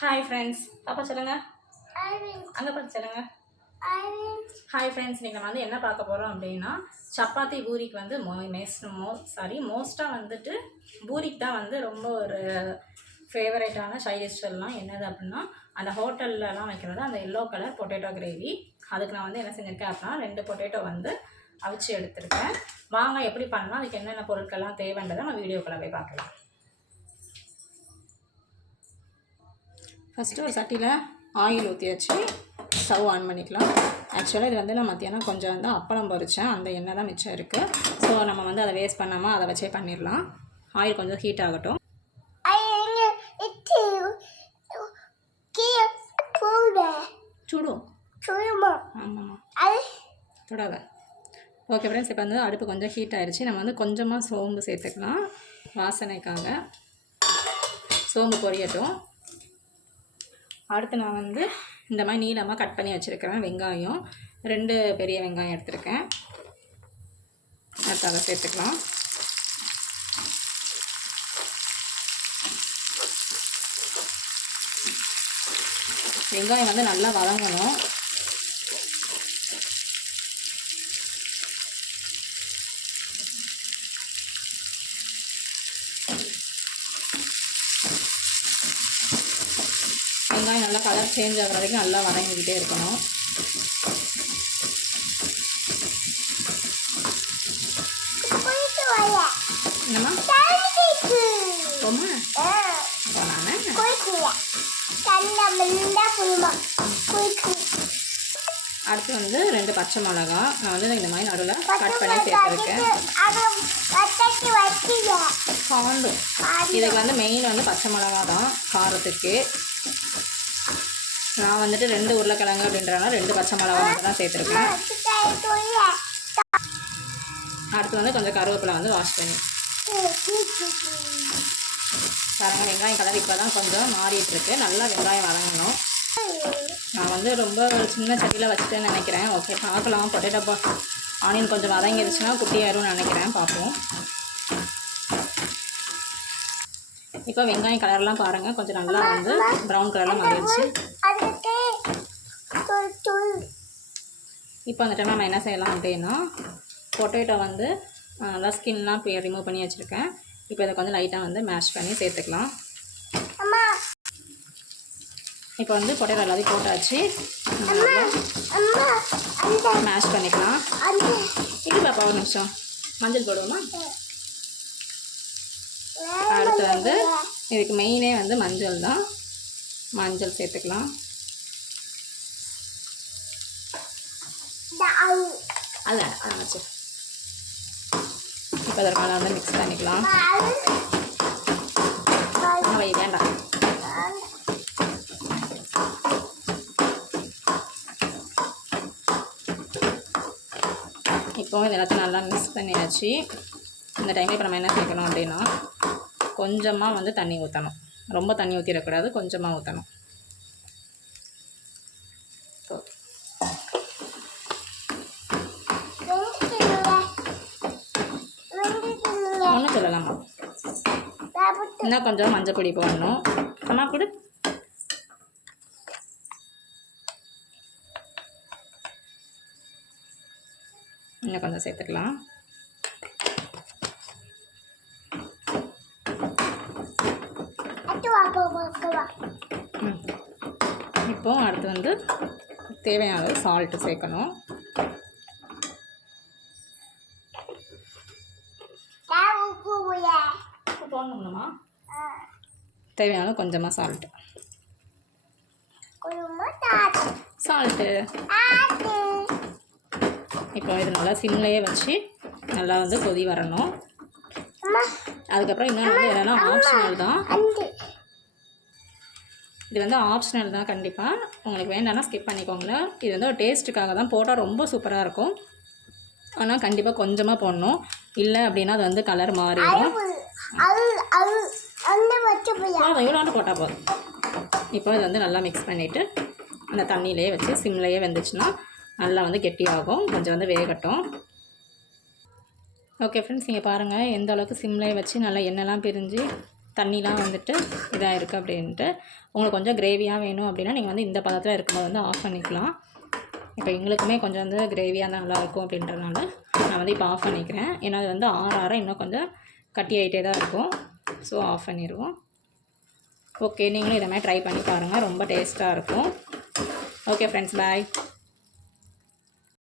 Hi friends, பாப்பா சொல்லுங்க. அங்கே பார்த்து சொல்லுங்க. ஹாய் ஃப்ரெண்ட்ஸ், நீங்கள் நம்ம வந்து என்ன பார்க்க போகிறோம் அப்படின்னா, சப்பாத்தி பூரிக்கு வந்து மோஸ்ட்டாக வந்துட்டு பூரிக்கு தான் வந்து ரொம்ப ஒரு ஃபேவரேட்டான சைடிஷ் சொல்லலாம். என்னது அப்படின்னா, அந்த ஹோட்டல்லலாம் வைக்கிறது அந்த எல்லோ கலர் பொட்டேட்டோ கிரேவி. அதுக்கு நான் வந்து என்ன செஞ்சுருக்கேன் அப்படின்னா, 2 பொட்டேட்டோ வந்து அவிச்சு எடுத்துருக்கேன். வாங்க எப்படி பண்ணலாம், அதுக்கு என்னென்ன பொருட்கள்லாம் தேவைன்றதை நம்ம வீடியோக்குள்ளே போய் பார்க்கலாம். ஃபஸ்ட்டு ஒரு சட்டியில் ஆயில் ஊற்றி வச்சு ஸ்டவ் ஆன் பண்ணிக்கலாம். ஆக்சுவலாக இது வந்து நான் மத்தியானம் கொஞ்சம் வந்து அப்பளம் பொரித்தேன், அந்த எண்ணெய் தான் மிச்சம் இருக்குது. ஸோ நம்ம வந்து அதை வேஸ்ட் பண்ணாமல் அதை வச்சே பண்ணிடலாம். ஆயில் கொஞ்சம் ஹீட் ஆகட்டும். சுடும் ஆமாம்மா, சுடாத. ஓகே ஃப்ரெண்ட்ஸ், இப்போ வந்து அடுப்பு கொஞ்சம் ஹீட் ஆகிடுச்சு. நம்ம வந்து கொஞ்சமாக சோம்பு சேர்த்துக்கலாம் வாசனைக்காக. சோம்பு பொரியட்டும். அடுத்து நான் வந்து இந்த மாதிரி நீளமாக கட் பண்ணி வச்சுருக்கிறேன் வெங்காயம். 2 பெரிய வெங்காயம் எடுத்துருக்கேன். அடுத்து அதை சேர்த்துக்கலாம். வெங்காயம் வந்து நல்லா வதங்கணும். வெங்காயம் நல்லா கலர் சேஞ்ச் ஆகிற வரைக்கும் நல்லா வதங்கிக்கிட்டே இருக்கணும். என்னம்மா அடுத்து வந்து 2 பச்சை மிளகா நான் வந்து இந்த மாதிரி நடுவில் கட் பண்ணி சேர்த்துருக்கேன். இதுக்கு வந்து மெயின் வந்து பச்சை மிளகா தான் காரத்துக்கு. நான் வந்துட்டு 2 உருளைக்கிழங்கு அப்படின்றனால 2 பச்சை மிளகா மட்டும் தான் சேர்த்துருக்கேன். அடுத்து வந்து கொஞ்சம் கருவேப்பிலை வந்து வாஷ் பண்ணி பாருங்க. வெங்காயம் கலர் இப்போ தான் கொஞ்சம் மாறிட்டுருக்கு. நல்லா வெங்காயம் வதங்கணும். நான் வந்து ரொம்ப சின்ன சட்டியில் வச்சுட்டேன்னு நினைக்கிறேன். ஓகே, பார்க்கலாம். பொட்டேட்டோ ஆனியன் கொஞ்சம் வதங்கிடுச்சுன்னா குட்டியாயிரும்னு நினைக்கிறேன். பார்ப்போம். இப்போ வெங்காயம் கலர்லாம் பாருங்கள், கொஞ்சம் நல்லா வந்து ப்ரௌன் கலர்லாம் மாறிடுச்சு. இப்போ அந்த டைம் நம்ம என்ன செய்யலாம் அப்படின்னா, பொட்டேட்டோ வந்து நல்லா ஸ்கின்லாம் ரிமூவ் பண்ணி வச்சுருக்கேன். இப்போ இதை கொஞ்சம் லைட்டாக வந்து மேஷ் பண்ணி சேர்த்துக்கலாம். இப்போ வந்து பொட்டேட்டோ எல்லாத்தையும் போட்டாச்சு. மேஷ் பண்ணிக்கலாம். இது பாப்பா ஒரு நிமிஷம் மஞ்சள் போடுவோமா. அடுத்து வந்து இதுக்கு மெயினே வந்து மஞ்சள் தான். மஞ்சள் சேர்த்துக்கலாம். அதான் வச்சு இப்போ அதற்கான வந்து மிக்ஸ் பண்ணிக்கலாம். வேண்டாம். இப்போ இது எல்லாத்தையும் நல்லா மிக்ஸ் பண்ணியாச்சு. இந்த டைமில் இப்போ நம்ம என்ன சேர்க்கணும் அப்படின்னா, கொஞ்சமாக வந்து தண்ணி ஊற்றணும். ரொம்ப தண்ணி ஊற்றிடக்கூடாது, கொஞ்சமாக ஊற்றணும். ஒன்றும் சொல்லலாமா. இன்னும் கொஞ்சம் மஞ்சள் பொடி போடணும். அம்மா கொடு. இன்னும் கொஞ்சம் சேர்த்துக்கலாம். இப்போ அடுத்து வந்து தேவையான அளவு சால்ட்டு சேர்க்கணும். போடணும்மா, தேவையான கொஞ்சமாக சால்ட்டு. இப்போ இது நல்லா சிம்லையே வச்சு நல்லா வந்து கொதி வரணும். அதுக்கப்புறம் இன்னும் வந்து என்னென்னா ஆப்ஷனல் தான். இது வந்து ஆப்ஷனல் தான். கண்டிப்பாக உங்களுக்கு வேண்டாம்னா ஸ்கிப் பண்ணிக்கோங்க. இது வந்து ஒரு டேஸ்ட்டுக்காக தான். போட்டால் ரொம்ப சூப்பராக இருக்கும். ஆனால் கண்டிப்பாக கொஞ்சமாக போடணும், இல்லை அப்படின்னா அது வந்து கலர் மாறிடும். இவ்வளோ போட்டால் போதும். இப்போ இது வந்து நல்லா மிக்ஸ் பண்ணிவிட்டு அந்த தண்ணியிலே வச்சு சிம்லையே வெந்துச்சுன்னா நல்லா வந்து கெட்டியாகும். கொஞ்சம் வந்து வேகட்டும். ஓகே ஃப்ரெண்ட்ஸ், நீங்கள் பாருங்கள் எந்த அளவுக்கு சிம்லேயே வச்சு நல்லா எண்ணெய்லாம் பிரிஞ்சு தண்ணிலாம் வந்துட்டு இதாக இருக்குது அப்படின்ட்டு. உங்களுக்கு கொஞ்சம் கிரேவியாக வேணும் அப்படின்னா நீங்கள் வந்து இந்த பதத்தில் இருக்கும்போது வந்து ஆஃப் பண்ணிக்கலாம். இப்போ எங்களுக்குமே கொஞ்சம் வந்து கிரேவியாக தான் நல்லாயிருக்கும் அப்படின்றதுனால நான் வந்து இப்போ ஆஃப் பண்ணிக்கிறேன். ஏன்னா அது வந்து ஆற இன்னும் கொஞ்சம் கட்டி ஆகிட்டே தான் இருக்கும். ஸோ ஆஃப் பண்ணிடுவோம். ஓகே, நீங்களும் இதை மாதிரி ட்ரை பண்ணி பாருங்கள், ரொம்ப டேஸ்ட்டாக இருக்கும். ஓகே ஃப்ரெண்ட்ஸ், பாய்.